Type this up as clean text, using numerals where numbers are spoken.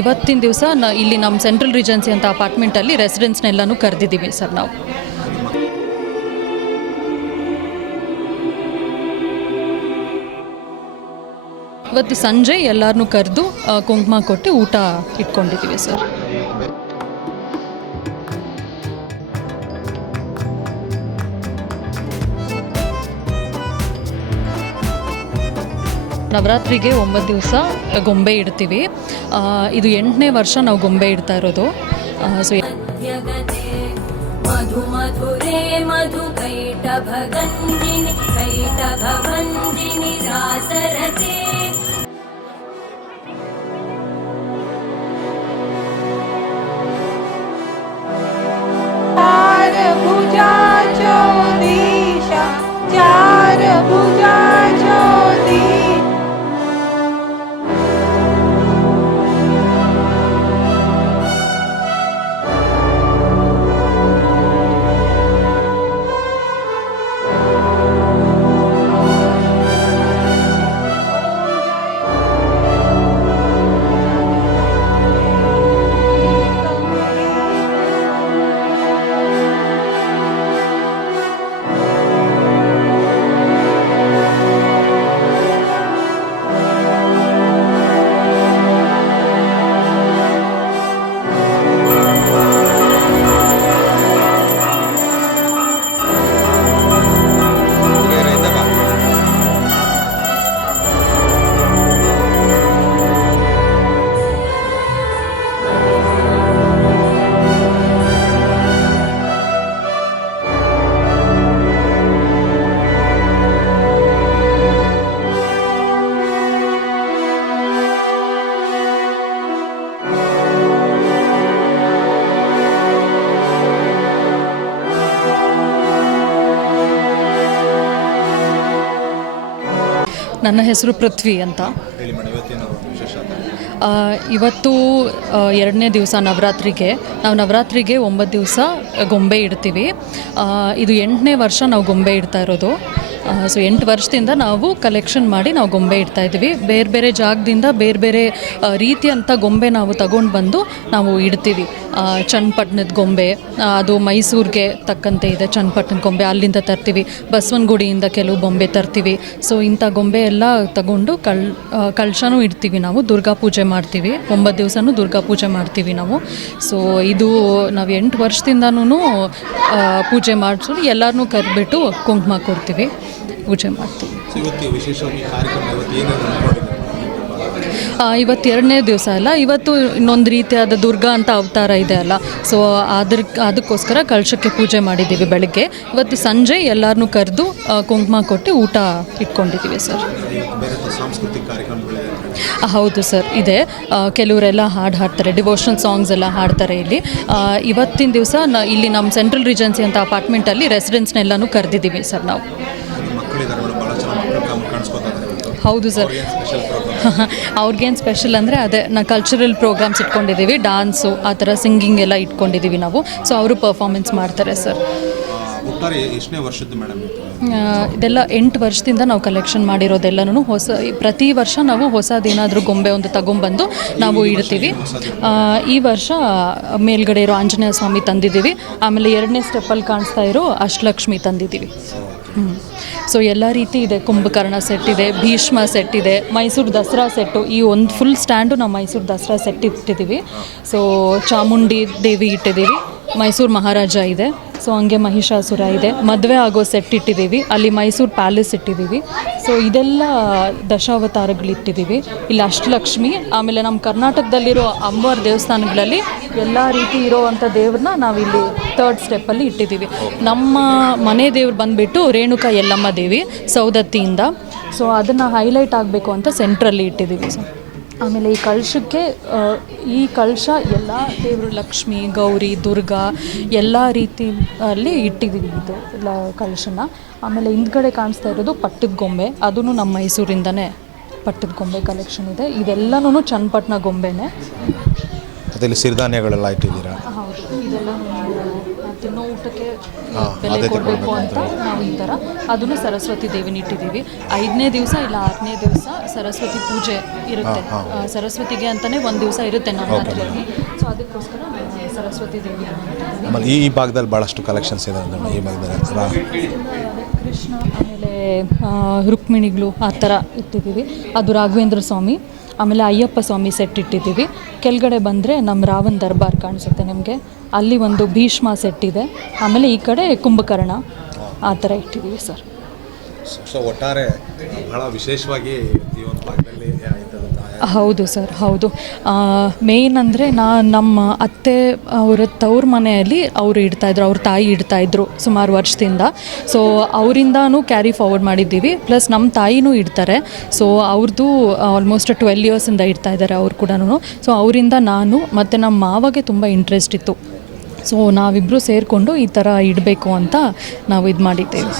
ಇವತ್ತಿನ ದಿವಸ ಇಲ್ಲಿ ನಮ್ಮ ಸೆಂಟ್ರಲ್ ರೀಜೆನ್ಸಿ ಅಂತ ಅಪಾರ್ಟ್ಮೆಂಟಲ್ಲಿ ರೆಸಿಡೆನ್ಸ್ನೆಲ್ಲನೂ ಕರೆದಿದ್ದೀವಿ ಸರ್ ನಾವು. ಇವತ್ತು ಸಂಜೆ ಎಲ್ಲರನ್ನೂ ಕರೆದು ಕುಂಕುಮ ಕೊಟ್ಟು ಊಟ ಇಟ್ಕೊಂಡಿದ್ದೀವಿ ಸರ್. ನವರಾತ್ರಿಗೆ 9 ದಿವಸ ಗೊಂಬೆ ಇಡ್ತೀವಿ. ಇದು 8ನೇ ವರ್ಷ ನಾವು ಗೊಂಬೆ ಇಡ್ತಾ ಇರೋದು. ಸೊ ಮಧು ಮಧುರೇ ಮಧು ಕೈಟಭಗಂಜಿನಿ ಕೈಟಭವಂಜಿನಿ ರಾಸರತೆ ಚಾರ ಭುಜಾ ಚೌದೀಶ ಚಾರ ಭುಜಾ ಚೌದೀಶ ನನ್ನ ಹೆಸರು ಪೃಥ್ವಿ ಅಂತ. ಇವತ್ತು 2ನೇ ದಿವಸ ನವರಾತ್ರಿಗೆ. ನಾವು ನವರಾತ್ರಿಗೆ 9 ದಿವಸ ಗೊಂಬೆ ಇಡ್ತೀವಿ. ಇದು 8ನೇ ವರ್ಷ ನಾವು ಗೊಂಬೆ ಇಡ್ತಾ ಇರೋದು. ಸೊ 8 ವರ್ಷದಿಂದ ನಾವು ಕಲೆಕ್ಷನ್ ಮಾಡಿ ನಾವು ಗೊಂಬೆ ಇಡ್ತಾ ಇದ್ದೀವಿ. ಬೇರೆ ಬೇರೆ ಜಾಗದಿಂದ ಬೇರೆ ಬೇರೆ ರೀತಿಯಂಥ ಗೊಂಬೆ ನಾವು ತಗೊಂಡು ಬಂದು ನಾವು ಇಡ್ತೀವಿ. ಚನ್ನಪಟ್ಟಣದ ಗೊಂಬೆ ಅದು ಮೈಸೂರಿಗೆ ತಕ್ಕಂತೆ ಇದೆ. ಚನ್ನಪಟ್ಟಣದ ಗೊಂಬೆ ಅಲ್ಲಿಂದ ತರ್ತೀವಿ. ಬಸವನಗುಡಿಯಿಂದ ಕೆಲವು ಬೊಂಬೆ ತರ್ತೀವಿ. ಸೊ ಇಂಥ ಗೊಂಬೆ ಎಲ್ಲ ತಗೊಂಡು ಕಳಶನೂ ಇಡ್ತೀವಿ ನಾವು. ದುರ್ಗಾ ಪೂಜೆ ಮಾಡ್ತೀವಿ. 9 ದಿವಸನೂ ದುರ್ಗಾ ಪೂಜೆ ಮಾಡ್ತೀವಿ ನಾವು. ಸೊ ಇದು ನಾವು 8 ವರ್ಷದಿಂದನೂ ಪೂಜೆ ಮಾಡಿಸೋದು. ಎಲ್ಲರನ್ನೂ ಕರೆದ್ಬಿಟ್ಟು ಕುಂಕುಮ ಕೊಡ್ತೀವಿ, ಪೂಜೆ ಮಾಡ್ತೀವಿ. ಇವತ್ತು 2ನೇ ದಿವಸ ಅಲ್ಲ, ಇವತ್ತು ಇನ್ನೊಂದು ರೀತಿಯಾದ ದುರ್ಗಾ ಅಂತ ಅವತಾರ ಇದೆ ಅಲ್ಲ. ಸೊ ಅದಕ್ಕೋಸ್ಕರ ಕಳಶಕ್ಕೆ ಪೂಜೆ ಮಾಡಿದ್ದೀವಿ ಬೆಳಗ್ಗೆ. ಇವತ್ತು ಸಂಜೆ ಎಲ್ಲರನ್ನೂ ಕರೆದು ಕುಂಕುಮ ಕೊಟ್ಟು ಊಟ ಇಟ್ಕೊಂಡಿದ್ದೀವಿ ಸರ್. ಹೌದು ಸರ್, ಇದೆ. ಕೆಲವರೆಲ್ಲ ಹಾಡು ಹಾಡ್ತಾರೆ, ಡಿವೋಷನಲ್ ಸಾಂಗ್ಸ್ ಎಲ್ಲ ಹಾಡ್ತಾರೆ ಇಲ್ಲಿ. ಇವತ್ತಿನ ದಿವಸ ಇಲ್ಲಿ ನಮ್ಮ ಸೆಂಟ್ರಲ್ ರೀಜೆನ್ಸಿ ಅಂತ ಅಪಾರ್ಟ್ಮೆಂಟಲ್ಲಿ ರೆಸಿಡೆನ್ಸ್ನೆಲ್ಲನೂ ಕರೆದಿದ್ದೀವಿ ಸರ್ ನಾವು. ಹೌದು ಸರ್. ಅವ್ರಿಗೇನು ಸ್ಪೆಷಲ್ ಅಂದರೆ ಅದೇ ಕಲ್ಚರಲ್ ಪ್ರೋಗ್ರಾಮ್ಸ್ ಇಟ್ಕೊಂಡಿದ್ದೀವಿ. ಡ್ಯಾನ್ಸು ಆ ಥರ ಸಿಂಗಿಂಗ್ ಎಲ್ಲ ಇಟ್ಕೊಂಡಿದ್ದೀವಿ ನಾವು. ಸೊ ಅವರು ಪರ್ಫಾರ್ಮೆನ್ಸ್ ಮಾಡ್ತಾರೆ ಸರ್. ಇದೆಲ್ಲ 8 ವರ್ಷದಿಂದ ನಾವು ಕಲೆಕ್ಷನ್ ಮಾಡಿರೋದೆಲ್ಲನೂ ಪ್ರತಿ ವರ್ಷ ನಾವು ಹೊಸದೇನಾದರೂ ಗೊಂಬೆ ಒಂದು ತಗೊಂಬಂದು ನಾವು ಇಡ್ತೀವಿ. ಈ ವರ್ಷ ಮೇಲ್ಗಡೆ ಇರೋ ಆಂಜನೇಯ ಸ್ವಾಮಿ ತಂದಿದ್ದೀವಿ. ಆಮೇಲೆ 2ನೇ ಸ್ಟೆಪ್ಪಲ್ಲಿ ಕಾಣಿಸ್ತಾ ಇರೋ ಅಷ್ಟಲಕ್ಷ್ಮಿ ತಂದಿದ್ದೀವಿ. ಸೊ ಎಲ್ಲ ರೀತಿ ಇದೆ. ಕುಂಭಕರ್ಣ ಸೆಟ್ ಇದೆ, ಭೀಷ್ಮ ಸೆಟ್ ಇದೆ, ಮೈಸೂರು ದಸರಾ ಸೆಟ್ಟು. ಈ ಒಂದು ಫುಲ್ ಸ್ಟ್ಯಾಂಡು ನಾವು ಮೈಸೂರು ದಸರಾ ಸೆಟ್ ಇಟ್ಟಿದ್ದೀವಿ. ಸೊ ಚಾಮುಂಡಿ ದೇವಿ ಇಟ್ಟಿದ್ದೀವಿ, ಮೈಸೂರು ಮಹಾರಾಜ ಇದೆ. ಸೊ ಹಂಗೆ ಮಹಿಷಾಸುರ ಇದೆ. ಮದುವೆ ಆಗೋ ಸೆಟ್ ಇಟ್ಟಿದ್ದೀವಿ. ಅಲ್ಲಿ ಮೈಸೂರು ಪ್ಯಾಲೇಸ್ ಇಟ್ಟಿದ್ದೀವಿ. ಸೊ ಇದೆಲ್ಲ ದಶಾವತಾರಗಳು ಇಟ್ಟಿದ್ದೀವಿ. ಇಲ್ಲಿ ಅಷ್ಟಲಕ್ಷ್ಮಿ, ಆಮೇಲೆ ನಮ್ಮ ಕರ್ನಾಟಕದಲ್ಲಿರೋ ಅಂಬಾರ್ ದೇವಸ್ಥಾನಗಳಲ್ಲಿ ಎಲ್ಲ ರೀತಿ ಇರೋವಂಥ ದೇವ್ರನ್ನ ನಾವಿಲ್ಲಿ 3rd ಸ್ಟೆಪ್ಪಲ್ಲಿ ಇಟ್ಟಿದ್ದೀವಿ. ನಮ್ಮ ಮನೆ ದೇವ್ರು ಬಂದುಬಿಟ್ಟು ರೇಣುಕಾ ಯಲ್ಲಮ್ಮ ದೇವಿ ಸೌದತ್ತಿಯಿಂದ. ಸೊ ಅದನ್ನು ಹೈಲೈಟ್ ಆಗಬೇಕು ಅಂತ ಸೆಂಟ್ರಲ್ಲಿ ಇಟ್ಟಿದ್ದೀವಿ ಸರ್. ಆಮೇಲೆ ಈ ಕಳಶಕ್ಕೆ ಈ ಕಳಶ ಎಲ್ಲ ದೇವರು ಲಕ್ಷ್ಮಿ, ಗೌರಿ, ದುರ್ಗಾ ಎಲ್ಲ ರೀತಿಯಲ್ಲಿ ಇಟ್ಟಿದ್ದೀವಿ ಇದು ಎಲ್ಲ ಕಳಶನ. ಆಮೇಲೆ ಹಿಂದ್ಗಡೆ ಕಾಣಿಸ್ತಾ ಇರೋದು ಪಟ್ಟದ ಗೊಂಬೆ, ಅದೂ ನಮ್ಮ ಮೈಸೂರಿಂದನೇ ಪಟ್ಟದ ಗೊಂಬೆ ಕಲೆಕ್ಷನ್ ಇದೆ. ಇದೆಲ್ಲನೂ ಚನ್ನಪಟ್ಟಣ ಗೊಂಬೆನೇ. ಅದರಲ್ಲಿ ಸಿರಿಧಾನ್ಯಗಳೆಲ್ಲ ಇಟ್ಟಿದ್ದೀರಾ? ಹೌದು, ಇದೆಲ್ಲ ತಿನ್ನೋ ಊಟ ಕಷ್ಟಕ್ಕೆ ಬೆಲೆ ಕೊಡಬೇಕು ಅಂತ ನಾವು ಈ ಥರ ಅದನ್ನು ಸರಸ್ವತಿ ದೇವಿನ ಇಟ್ಟಿದ್ದೀವಿ. 5ನೇ ದಿವಸ ಇಲ್ಲ 6ನೇ ದಿವಸ ಸರಸ್ವತಿ ಪೂಜೆ ಇರುತ್ತೆ. ಸರಸ್ವತಿಗೆ ಅಂತಲೇ ಒಂದು ದಿವಸ ಇರುತ್ತೆ ನವರಾತ್ರಿಯಲ್ಲಿ. ಸೊ ಅದಕ್ಕೋಸ್ಕರ ಸರಸ್ವತಿ ದೇವಿ ಆಮೇಲೆ ಈ ಭಾಗದಲ್ಲಿ ಭಾಳಷ್ಟು ಕಲೆಕ್ಷನ್ಸ್ ಇದೆ ಅಂದರೆ ಈ ಭಾಗದಲ್ಲಿ ಕೃಷ್ಣ ಆಮೇಲೆ ರುಕ್ಮಿಣಿಗಳು ಆ ಥರ ಇಟ್ಟಿದ್ದೀವಿ. ಅದು ರಾಘವೇಂದ್ರ ಸ್ವಾಮಿ ಆಮೇಲೆ ಅಯ್ಯಪ್ಪ ಸ್ವಾಮಿ ಸೆಟ್ ಇಟ್ಟಿದ್ದೀವಿ. ಕೆಳಗಡೆ ಬಂದರೆ ನಮ್ಮ ರಾವಣ ದರ್ಬಾರ್ ಕಾಣಿಸುತ್ತೆ ನಿಮಗೆ, ಅಲ್ಲಿ ಒಂದು ಭೀಷ್ಮ ಸೆಟ್ ಇದೆ. ಆಮೇಲೆ ಈ ಕಡೆ ಕುಂಭಕರ್ಣ ಆ ಥರ ಇಟ್ಟಿದ್ದೀವಿ ಸರ್. ಸೊ ಒಟ್ಟಾರೆ ಬಹಳ ವಿಶೇಷವಾಗಿ ಈ ಒಂದು ಭಾಗದಲ್ಲಿ ಹೌದು ಸರ್, ಹೌದು. ಮೇಯ್ನ್ ಅಂದರೆ ನಮ್ಮ ಅತ್ತೆ ಅವರ ತವ್ರ ಮನೆಯಲ್ಲಿ ಅವರು ಇಡ್ತಾಯಿದ್ರು, ಅವ್ರ ತಾಯಿ ಇಡ್ತಾಯಿದ್ರು ಸುಮಾರು ವರ್ಷದಿಂದ. ಸೊ ಅವರಿಂದನೂ ಕ್ಯಾರಿ ಫಾರ್ವರ್ಡ್ ಮಾಡಿದ್ದೀವಿ. ಪ್ಲಸ್ ನಮ್ಮ ತಾಯಿನೂ ಇಡ್ತಾರೆ. ಸೊ ಅವ್ರದ್ದು ಆಲ್ಮೋಸ್ಟ್ 12 ಇಯರ್ಸಿಂದ ಇಡ್ತಾ ಇದ್ದಾರೆ ಅವ್ರು ಕೂಡ. ಸೊ ಅವರಿಂದ ನಾನು ಮತ್ತು ನಮ್ಮ ಮಾವಾಗೆ ತುಂಬ ಇಂಟ್ರೆಸ್ಟ್ ಇತ್ತು. ಸೊ ನಾವಿಬ್ಬರು ಸೇರಿಕೊಂಡು ಈ ಥರ ಇಡಬೇಕು ಅಂತ ನಾವು ಇದು ಮಾಡಿದ್ದೇವೆ.